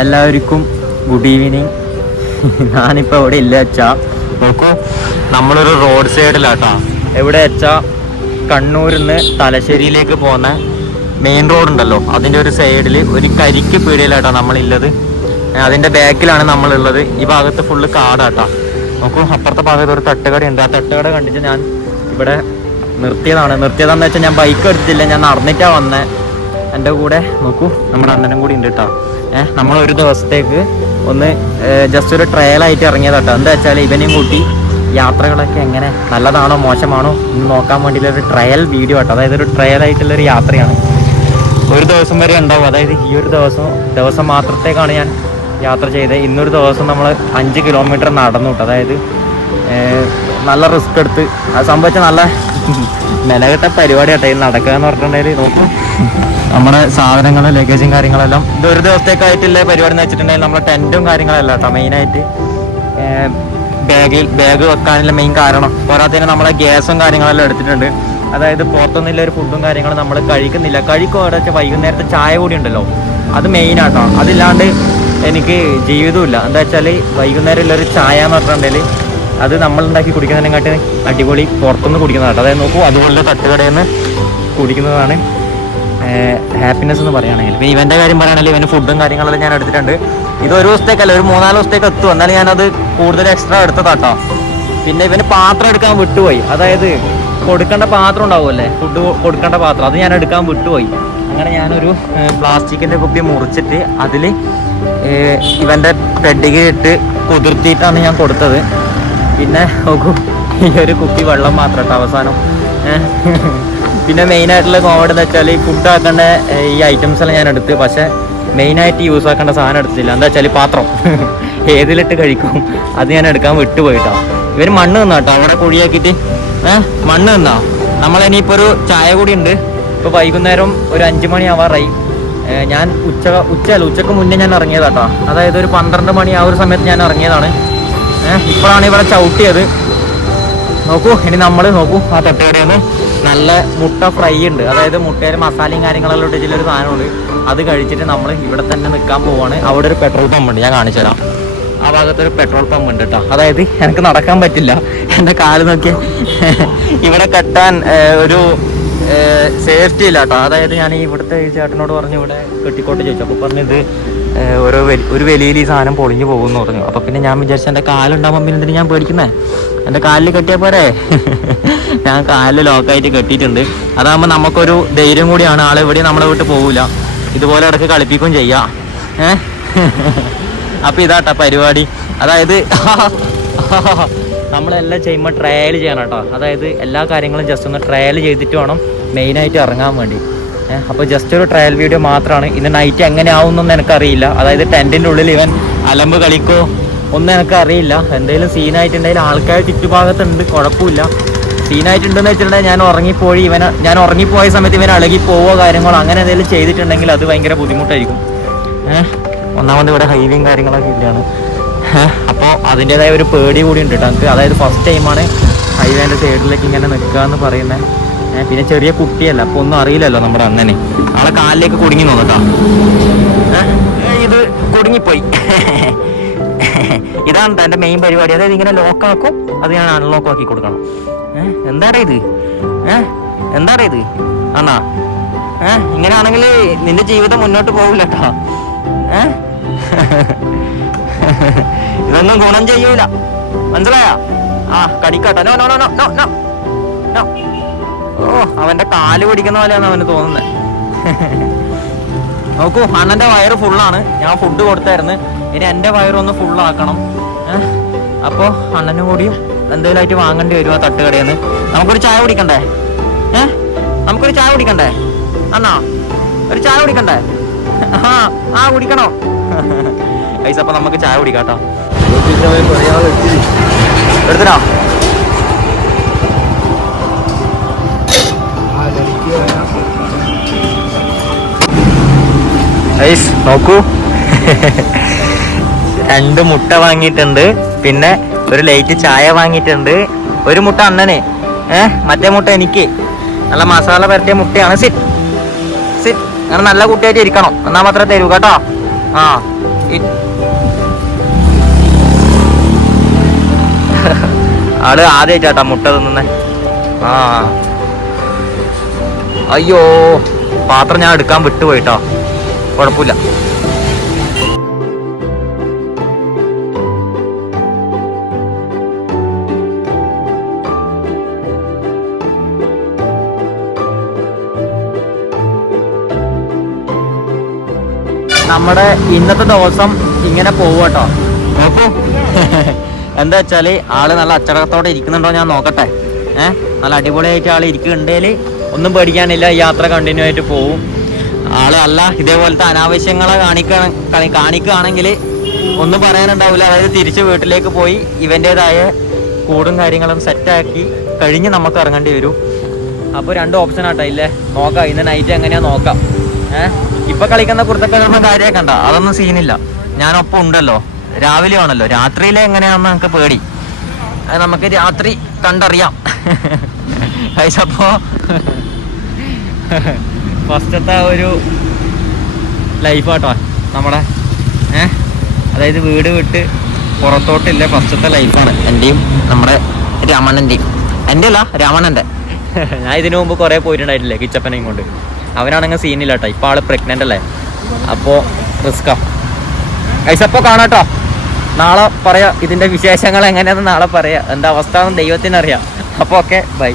എല്ലാവർക്കും good evening ഞാനിപ്പോൾ എവിടെ ഇല്ല അച്ഛാ. നോക്കൂ നമ്മളൊരു റോഡ് സൈഡിലാട്ടാ എവിടെ അച്ഛാ? കണ്ണൂരിൽ നിന്ന് തലശ്ശേരിയിലേക്ക് പോകുന്ന മെയിൻ റോഡ് ഉണ്ടല്ലോ. അതിന്റെ ഒരു സൈഡിൽ ഒരു കരിക്ക് പീടിയിലാട്ടാ നമ്മളില്ലത്. അതിന്റെ ബാക്കിലാണ് നമ്മളുള്ളത്. ഈ ഭാഗത്ത് ഫുള്ള് കാടാട്ടാ നോക്കൂ അപ്പുറത്തെ ഭാഗത്ത് ഒരു തട്ടുകട ഉണ്ട്. ആ തട്ടുകട കണ്ടിട്ട് ഞാൻ ഇവിടെ നിർത്തിയതാണ്. നിർത്തിയതാന്ന് വെച്ചാൽ ഞാൻ ബൈക്ക് എടുത്തില്ല. ഞാൻ നടന്നിട്ടാണ് വന്നേ. എന്റെ കൂടെ നോക്കൂ നമ്മുടെ അണ്ണനും കൂടി ഉണ്ട് കേട്ടോ നമ്മൾ ഒരു ദിവസത്തേക്ക് ഒന്ന് ജസ്റ്റ് ഒരു ട്രയൽ ആയിട്ട് ഇറങ്ങിയതാട്ടോ. എന്താ വെച്ചാൽ ഇവനെയും കൂട്ടി യാത്രകളൊക്കെ എങ്ങനെ നല്ലതാണോ മോശമാണോ എന്ന് നോക്കാൻ വേണ്ടിയിട്ടൊരു ട്രയൽ വീഡിയോ ആട്ടോ. അതായത് ഒരു ട്രയൽ ആയിട്ടുള്ള ഒരു യാത്രയാണ്. ഒരു ദിവസം വരെ ഉണ്ടാവും. അതായത് ഈ ഒരു ദിവസം ദിവസം മാത്രത്തേക്കാണ് ഞാൻ യാത്ര ചെയ്തത്. ഇന്നൊരു ദിവസം നമ്മൾ അഞ്ച് കിലോമീറ്റർ നടന്നു അതായത് നല്ല റിസ്ക് എടുത്ത്. അത് സംഭവിച്ച നല്ല മെനകെട്ട പരിപാടി കേട്ടോ ഈ നടക്കുക എന്ന് പറഞ്ഞിട്ടുണ്ടെങ്കിൽ നോക്കും. നമ്മുടെ സാധനങ്ങളും ലഗേജും കാര്യങ്ങളെല്ലാം ഇത് ഒരു ദിവസത്തേക്കായിട്ടുള്ള പരിപാടി എന്ന് വെച്ചിട്ടുണ്ടെങ്കിൽ നമ്മുടെ ടെന്റും കാര്യങ്ങളെല്ലാം കേട്ടോ മെയിനായിട്ട് ബാഗിൽ ബാഗ് വെക്കാനുള്ള മെയിൻ കാരണം പോരാത്തതിന് നമ്മളെ ഗ്യാസും കാര്യങ്ങളെല്ലാം എടുത്തിട്ടുണ്ട്. അതായത് പുറത്തുനിന്നില്ല ഒരു ഫുഡും കാര്യങ്ങളും നമ്മൾ കഴിക്കുന്നില്ല. കഴിക്കും അവിടെ വെച്ചാൽ വൈകുന്നേരത്തെ ചായ കൂടി ഉണ്ടല്ലോ. അത് മെയിൻ ആട്ടോ. അതില്ലാണ്ട് എനിക്ക് ജീവിതമില്ല എന്താ വെച്ചാൽ വൈകുന്നേരം ഉള്ളൊരു ചായ എന്ന് പറഞ്ഞിട്ടുണ്ടെങ്കിൽ അത് നമ്മൾ ഉണ്ടാക്കി കുടിക്കുന്നതിനെക്കാട്ടി അടിപൊളി പുറത്തുനിന്ന് കുടിക്കുന്നതാണ്. അതായത് നോക്കൂ അതുപോലെ തട്ടുകടയിൽ നിന്ന് കുടിക്കുന്നതാണ് ഹാപ്പിനെസ് എന്ന് പറയുകയാണെങ്കിൽ. പിന്നെ ഇവന്റെ കാര്യം പറയുകയാണെങ്കിൽ ഇവന്റെ ഫുഡും കാര്യങ്ങളെല്ലാം ഞാൻ എടുത്തിട്ടുണ്ട്. ഇത് ഒരു ദിവസത്തേക്കല്ല ഒരു മൂന്നാൽ ദിവസത്തേക്ക് എത്തും. എന്നാലും ഞാനത് കൂടുതൽ എക്സ്ട്രാ എടുത്തതാട്ടോ. പിന്നെ ഇവന് പാത്രം എടുക്കാൻ വിട്ടുപോയി. അതായത് കൊടുക്കേണ്ട പാത്രം ഉണ്ടാവുമല്ലേ? ഫുഡ് കൊടുക്കേണ്ട പാത്രം. അത് ഞാൻ എടുക്കാൻ വിട്ടുപോയി. അങ്ങനെ ഞാനൊരു പ്ലാസ്റ്റിക്കിന്റെ കുപ്പി മുറിച്ചിട്ട് അതിൽ ഇവന്റെ പെഡിഗ് ഇട്ട് കുതിർത്തിയിട്ടാണ് ഞാൻ കൊടുത്തത്. പിന്നെ നോക്കൂ ഈ ഒരു കുപ്പി വെള്ളം മാത്രം കേട്ടോ അവസാനം പിന്നെ മെയിൻ ആയിട്ടുള്ള കോമഡി എന്ന് വെച്ചാൽ ഈ ഫുഡ് ആക്കേണ്ട ഈ ഐറ്റംസ് എല്ലാം ഞാൻ എടുത്ത്. പക്ഷേ മെയിനായിട്ട് യൂസ് ആക്കേണ്ട സാധനം എടുത്തില്ല എന്താ വെച്ചാൽ പാത്രം. ഏതിലിട്ട് കഴിക്കും അത് ഞാൻ എടുക്കാൻ വിട്ടുപോയിട്ടോ. ഇവർ മണ്ണ് തന്നാ കേട്ടോ അവിടെ കുഴിയാക്കിയിട്ട് ഏഹ് മണ്ണ് തന്നാ? നമ്മളിനിയിപ്പോൾ ഒരു ചായ കൂടി ഉണ്ട്. ഇപ്പോൾ വൈകുന്നേരം ഒരു അഞ്ച് മണി ആവാറായി. ഞാൻ ഉച്ച ഉച്ചയല്ല ഉച്ചയ്ക്ക് മുന്നേ ഞാൻ ഇറങ്ങിയതാട്ടോ. അതായത് ഒരു പന്ത്രണ്ട് മണി ആ ഒരു സമയത്ത് ഞാൻ ഇറങ്ങിയതാണ്. ഇപ്പോഴാണ് ഇവിടെ ചവിട്ടിയത്. നോക്കൂ ഇനി നമ്മൾ നോക്കൂ ആ തട്ടുകടയിൽ നല്ല മുട്ട ഫ്രൈ ഉണ്ട്. അതായത് മുട്ടയിൽ മസാലയും കാര്യങ്ങളെല്ലാം ഇട്ടിട്ടുള്ള ഒരു സാധനമുണ്ട്. അത് കഴിച്ചിട്ട് നമ്മൾ ഇവിടെ തന്നെ നിൽക്കാൻ പോവാണ്. അവിടെ ഒരു പെട്രോൾ പമ്പ് ഉണ്ട് ഞാൻ കാണിച്ചു തരാം. ആ ഭാഗത്തൊരു പെട്രോൾ പമ്പ് ഉണ്ട് കേട്ടോ അതായത് എനിക്ക് നടക്കാൻ പറ്റില്ല. എന്റെ കാൽ നോക്കി. ഇവിടെ കെട്ടാൻ ഒരു സേഫ്റ്റി ഇല്ല കേട്ടോ അതായത് ഞാൻ ഇവിടുത്തെ ചേട്ടനോട് പറഞ്ഞു ഇവിടെ കെട്ടിക്കോട്ട് ചോദിച്ചു. അപ്പോൾ പറഞ്ഞത് ഓരോ ഒരു വലിയിൽ ഈ സാധനം പൊളിഞ്ഞു പോകുമെന്ന് പറഞ്ഞു. അപ്പോൾ പിന്നെ ഞാൻ വിചാരിച്ചു എന്റെ കാലുണ്ടാകുമ്പോൾ പിന്നെ എന്തിനാ ഞാൻ പേടിക്കുന്നേ? എന്റെ കാലിൽ കെട്ടിയാൽ പോരെ? ഞാൻ കാലിൽ ലോക്കായിട്ട് കെട്ടിയിട്ടുണ്ട്. അതാകുമ്പോൾ നമുക്കൊരു ധൈര്യം കൂടിയാണ് ആളെ എവിടെയും നമ്മളെ വിട്ട് പോകില്ല ഇതുപോലെ ഇടയ്ക്ക് കളിപ്പിക്കുകയും ചെയ്യാം. ഏഹ് അപ്പോൾ ഇതാട്ടാ പരിപാടി. അതായത് നമ്മളെല്ലാം ചെയ്യുമ്പോൾ ട്രയൽ ചെയ്യണം കേട്ടോ അതായത് എല്ലാ കാര്യങ്ങളും ജസ്റ്റ് ഒന്ന് ട്രയൽ ചെയ്തിട്ട് വേണം മെയിനായിട്ട് ഇറങ്ങാൻ വേണ്ടി. അപ്പോൾ ജസ്റ്റ് ഒരു ട്രയൽ വീഡിയോ മാത്രമാണ് ഇന്ന് നൈറ്റ് എങ്ങനെ ആവുമെന്നൊന്നും എനിക്കറിയില്ല. അതായത് ടെന്റിന്റെ ഉള്ളിൽ ഇവൻ അലമ്പ് കളിക്കോ ഒന്നും എനിക്കറിയില്ല. എന്തെങ്കിലും സീനായിട്ടുണ്ടെങ്കിൽ ആൾക്കാർ ചുറ്റുഭാഗത്തുണ്ട് കുഴപ്പമില്ല. സീനായിട്ടുണ്ടെന്ന് വെച്ചിട്ടുണ്ടെങ്കിൽ ഞാൻ ഉറങ്ങിപ്പോയി ഇവനെ ഞാൻ ഉറങ്ങിപ്പോയ സമയത്ത് ഇവൻ അളകി പോവോ കാര്യങ്ങളോ അങ്ങനെ എന്തെങ്കിലും ചെയ്തിട്ടുണ്ടെങ്കിൽ അത് ഭയങ്കര ബുദ്ധിമുട്ടായിരിക്കും. ഒന്നാമത് ഇവിടെ ഹൈവേയും കാര്യങ്ങളൊക്കെ ഇല്ലാണ്. അപ്പോൾ അതിന്റെതായ ഒരു പേടി കൂടി ഉണ്ട് കേട്ടോ. അതായത് ഫസ്റ്റ് ടൈമാണ് ഹൈവേന്റെ സൈഡിലേക്ക് ഇങ്ങനെ നിൽക്കുക എന്ന് പറയുന്നത് പിന്നെ ചെറിയ കുട്ടിയല്ല അപ്പോൾ ഒന്നും അറിയില്ലല്ലോ നമ്മുടെ അണ്ണനെ. ആളെ കാലിലേക്ക് കുടുങ്ങി നോന്നട്ടാ ഇത് കുടുങ്ങിപ്പോയി. ഇതാണ് തന്റെ മെയിൻ പരിപാടി. അതായത് ഇങ്ങനെ ലോക്കാക്കും അത് ഞാൻ അൺലോക്ക് ആക്കി കൊടുക്കണം. എന്താടാ ഇത്? എന്താടാ ഇത്? അണ്ണാ ഏഹ് ഇങ്ങനെയാണെങ്കിൽ നിന്റെ ജീവിതം മുന്നോട്ട് പോകില്ല കേട്ടോ ഏഹ് ഇതൊന്നും ഗുണം ചെയ്യൂല. മനസ്സിലായോ? ആ കടിക്കട്ടോ. No no no no no no അവന്റെ കാൽ പിടിക്കുന്ന പോലെയാണ് അവന് തോന്നുന്നത് നോക്കൂ അണ്ണന്റെ വയറ് ഫുള്ളാണ് ഞാൻ ഫുഡ് കൊടുത്തായിരുന്നു. ഇനി എന്റെ വയറൊന്ന് ഫുള്ളാക്കണം അപ്പോൾ അണ്ണനും കൂടിയും എന്തെങ്കിലുമായിട്ട് വാങ്ങേണ്ടി വരുവാ തട്ടുകടയിൽ നിന്ന് നമുക്കൊരു ചായ കുടിക്കണ്ടേ? ഏഹ് നമുക്കൊരു ചായ കുടിക്കണ്ടേ? അണ്ണാ ഒരു ചായ കുടിക്കണ്ടേ? ആ ആ കുടിക്കണോ? ഐസ് അപ്പൊ നമുക്ക് ചായ കുടിക്കാട്ടോ എടുത്തിനാ ഐസ് നോക്കൂ. രണ്ട് മുട്ട വാങ്ങിയിട്ടുണ്ട്. പിന്നെ ഒരു ലൈറ്റ് ചായ വാങ്ങിയിട്ടുണ്ട്. ഒരു മുട്ട അണ്ണനെ. ഏഹ് മറ്റേ മുട്ട എനിക്ക്. നല്ല മസാല പരട്ടിയ മുട്ടയാണ്. സിറ്റ്. സിറ്റ്. അങ്ങനെ നല്ല കുട്ടിയായിട്ട് ഇരിക്കണം. എന്നാ മാത്രമേ തരൂ കേട്ടോ? ആ ആൾ ആദ്യമായിട്ടാട്ടാ മുട്ട തിന്നുന്നേ. ആ. അയ്യോ പാത്രം ഞാൻ എടുക്കാൻ വിട്ടുപോയിട്ടോ. കുഴപ്പമില്ല. നമ്മുടെ ഇന്നത്തെ ദിവസം ഇങ്ങനെ പോവട്ടോ നോക്കൂ. എന്താ വെച്ചാൽ ആൾ നല്ല അച്ചടക്കത്തോടെ ഇരിക്കുന്നുണ്ടോ ഞാൻ നോക്കട്ടെ. ഏഹ് നല്ല അടിപൊളിയായിട്ട് ആൾ ഇരിക്കുന്നുണ്ടെങ്കിൽ ഒന്നും പേടിക്കാനില്ല യാത്ര കണ്ടിന്യൂ ആയിട്ട് പോവും. ആൾ അല്ല ഇതേപോലത്തെ അനാവശ്യങ്ങളെ കാണിക്കണം കാണിക്കുകയാണെങ്കിൽ ഒന്നും പറയാനുണ്ടാവില്ല. അതായത് തിരിച്ച് വീട്ടിലേക്ക് പോയി ഇവന്റെതായ കൂടും കാര്യങ്ങളും സെറ്റാക്കി കഴിഞ്ഞ് നമുക്ക് ഇറങ്ങേണ്ടി വരും. അപ്പോൾ രണ്ട് ഓപ്ഷൻ ആട്ടോ ഇല്ലേ? നോക്കാം ഇന്ന് നൈറ്റ് എങ്ങനെയാ നോക്കാം. ഏഹ് ഇപ്പൊ കളിക്കുന്ന കുർത്തക്കഴുന്ന കാര്യമൊക്കെ കണ്ട അതൊന്നും സീനില്ല ഞാനൊപ്പം ഉണ്ടല്ലോ. രാവിലെ ആണല്ലോ. രാത്രിയിലെ എങ്ങനെയാണെന്ന് നമുക്ക് പേടി. നമുക്ക് രാത്രി കണ്ടറിയാം. കഴിച്ചപ്പോ ഫസ്റ്റത്തെ ഒരു ലൈഫാട്ടോ നമ്മുടെ. ഏഹ് അതായത് വീട് വിട്ട് പുറത്തോട്ടില്ല ഫസ്റ്റത്തെ ലൈഫാണ് എന്റെയും നമ്മുടെ രാമണ്ണന്റെയും എന്റെ അല്ല രാമണ്ണന്റെ ഞാൻ ഇതിനു മുമ്പ് കുറേ പോയിട്ടുണ്ടായിട്ടില്ലേ കിച്ചപ്പനെയും കൊണ്ട്. അവനാണെങ്കിൽ സീനില്ല കേട്ടോ ഇപ്പോൾ ആൾ പ്രഗ്നന്റ് അല്ലേ? അപ്പോൾ റിസ്ക്കാ ഐസപ്പോൾ കാണാട്ടോ. നാളെ പറയാം ഇതിന്റെ വിശേഷങ്ങൾ എങ്ങനെയാണെന്ന് നാളെ പറയാം. എന്താ അവസ്ഥ ദൈവത്തിനറിയാം. അപ്പോൾ ഓക്കെ ബൈ